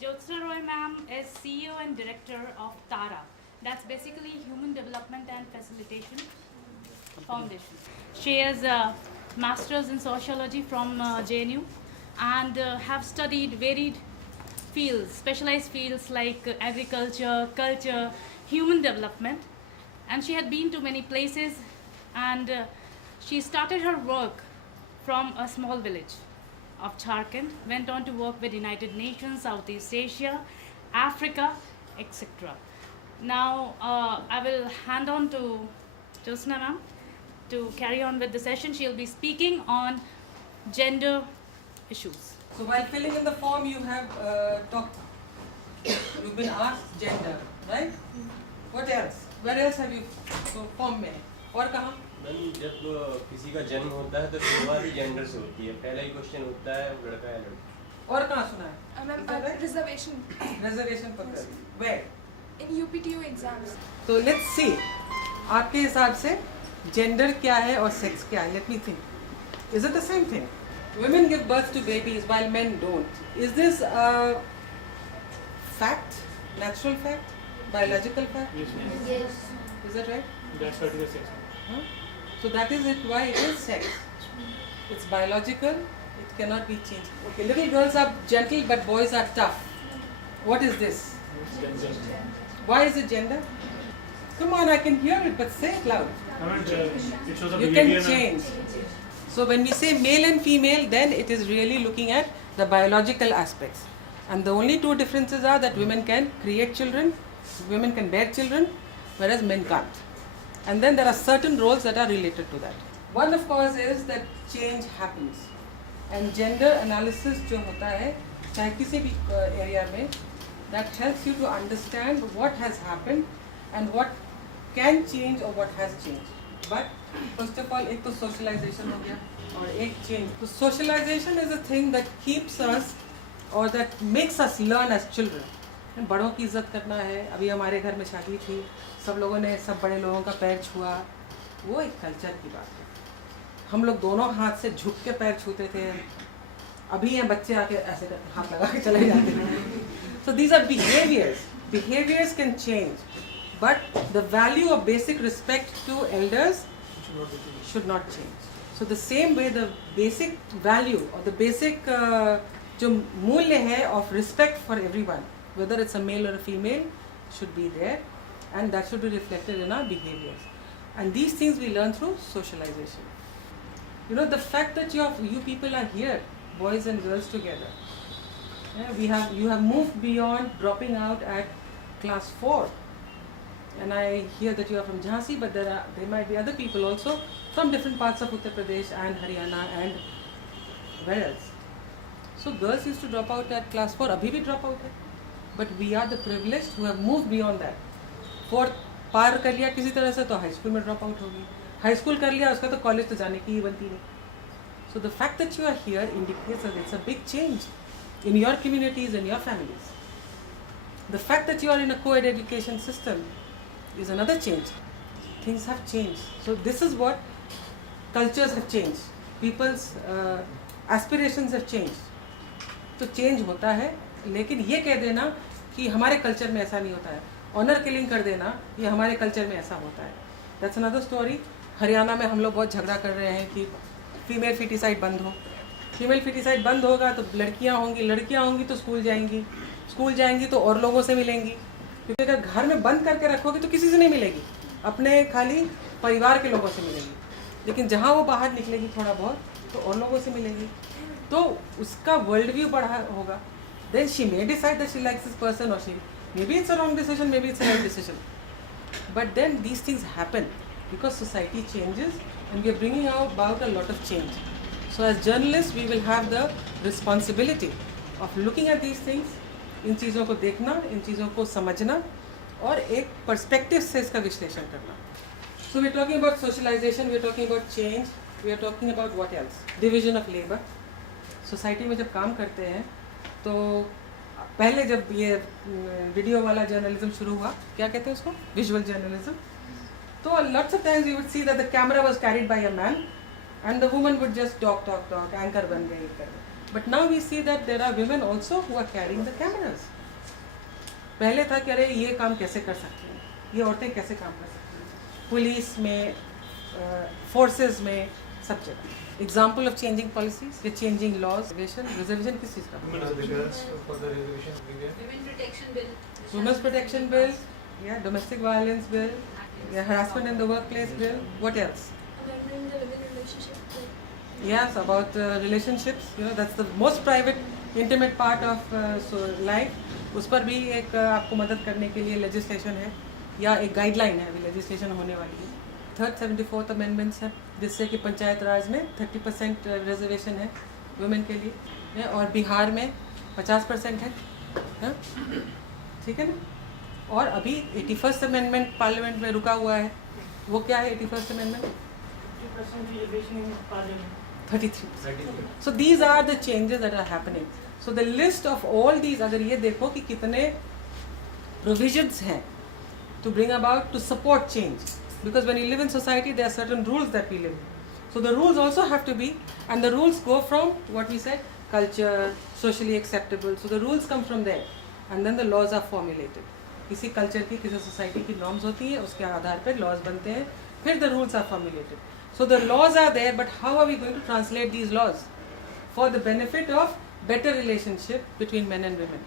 Jyotsna Roy ma'am is CEO and director of TARA. That's basically Human Development and Facilitation Foundation. She has a master's in sociology from JNU and have studied varied fields, specialized fields like agriculture, culture, human development. And she had been to many places and she started her work from a small village of Jharkhand, went on to work with United Nations, Southeast Asia, Africa, etc. Now I will hand on to Jyotsna ma'am to carry on with the session. She'll be speaking on gender issues. So while filling in the form, you have you've been asked gender, right? What else? Where else have you? So form में और कहाँ? Ma'am जब किसी का जन्म होता है तो शुरुआत ही जेंडर से होती है. पहला ही क्वेश्चन होता है लड़का या लड़की. और कहाँ सुना है? मैम रिजर्वेशन पत्र. Where? In UPTU exams. So let's see. आपके हिसाब से gender क्या है और sex क्या है? Let me think. Is it the same thing? Women give birth to babies while men don't. Is this a fact? Natural fact? Biological fact? Yes. Is that right? That's what it is sex. Huh? So that is it. Why it is sex? It's biological. It cannot be changed. Okay, little girls are gentle, but boys are tough. What is this? Why is it gender? Come on, I can hear it, but say it loud. I mean, it shows a You behavior. can change. So when we say male and female, then it is really looking at the biological aspects. And the only two differences are that women can create children, women can bear children, whereas men can't. And then there are certain roles that are related to that. One of course is that change happens. And gender analysis जो होता है, चाहे किसी भी area में, that helps you to understand what has happened and what can change or what has changed. But first of all, एक तो socialization हो गया और एक change. So socialization is a thing that keeps us or that makes us learn as children. बड़ों की इज्जत करना है. अभी हमारे घर में शादी थी, सब लोगों ने सब बड़े लोगों का पैर छुआ. वो एक कल्चर की बात है. हम लोग दोनों हाथ से झुक के पैर छूते थे. अभी ये बच्चे आके ऐसे हाथ लगा के चले जाते हैं. So these are behaviors. Behaviors can change. But the value of basic respect to elders should not change. So the same way the basic value or the basic जो मूल्य है of respect for everyone, whether it's a male or a female, should be there, and that should be reflected in our behaviors. And these things we learn through socialization. You know, the fact that you people are here, boys and girls together. Yeah, you have moved beyond dropping out at class 4. And I hear that you are from Jhansi, but there might be other people also from different parts of Uttar Pradesh and Haryana and where else. So girls used to drop out at class 4, abhi bhi drop out hai. But we are the privileged who have moved beyond that. 4 पार कर लिया किसी तरह से तो high school में drop out होगी. High school कर लिया उसका तो कॉलेज तो जाने की ही बनती नहीं. So the fact that you are here indicates that it's a big change in your communities and your families. The fact that you are in a co-ed education system is another change. Things have changed. So this is what cultures have changed. People's aspirations have changed. तो change होता है, लेकिन ये कह देना कि हमारे culture में ऐसा नहीं होता है, ऑनर किलिंग कर देना ये हमारे कल्चर में ऐसा होता है. That's another story. हरियाणा में हम लोग बहुत झगड़ा कर रहे हैं कि फीमेल फिटिसाइड बंद हो. फीमेल फिटिसाइड बंद होगा तो लड़कियां होंगी तो स्कूल जाएंगी तो और लोगों से मिलेंगी. क्योंकि अगर घर में बंद करके रखोगे तो किसी से नहीं मिलेगी, अपने खाली परिवार के लोगों से मिलेगी. लेकिन जहाँ वो बाहर निकलेगी थोड़ा बहुत तो और लोगों से मिलेगी, तो उसका वर्ल्ड व्यू बढ़ा होगा. Then she may decide that she likes this person और she maybe it's a wrong decision, maybe it's a right decision. But then these things happen because society changes and we are bringing about a lot of change. So as journalists we will have the responsibility of looking at these things, इन चीज़ों को देखना, इन चीज़ों को समझना और एक perspective से इसका विश्लेषण करना. So we are talking about socialization, we are talking about change, we are talking about what else? Division of labor. Society में जब काम करते हैं तो पहले जब ये वीडियो वाला जर्नलिज्म शुरू हुआ, क्या कहते हैं उसको, विजुअल जर्नलिज्म, तो lots of times you would see that the camera was carried bye a man and the woman would just talk, anchor बन गई. But now we see that there are women also who are carrying the cameras. पहले था कि अरे ये काम कैसे कर सकते हैं, ये औरतें कैसे काम कर सकती हैं, पुलिस में, फोर्सेस में, सब जगह. Example of changing policies, या changing laws, reservation किस चीज़ का? Women protection bill. Women's protection bill, yeah, domestic violence bill, yeah, harassment in the workplace bill. What else? Amendment in the living relationship. Yes, about relationships. You know, that's the most private, intimate part of life. उस पर भी एक आपको मदद करने के लिए legislation है या एक guideline है, अभी legislation होने वाली है. Third 74th amendments है, जिससे कि पंचायत राज में 30% reservation है women के लिए, yeah, और बिहार में 50% है, हाँ? ठीक है ना. और अभी 81st amendment पार्लियामेंट में रुका हुआ है. वो क्या है 81st amendment? 33%. So these are the changes that are happening. So the list of all these, अगर ये देखो कि कितने provisions हैं to bring about, to support change. Because when you live in society, there are certain rules that we live in. So the rules also have to be, and the rules go from what we said, culture, socially acceptable. So the rules come from there, and then the laws are formulated. किसी culture की, किसी society की norms होती है, उसके आधार पर laws बनते हैं, फिर the rules are formulated. So the laws are there, but how are we going to translate these laws for the benefit of better relationship between men and women?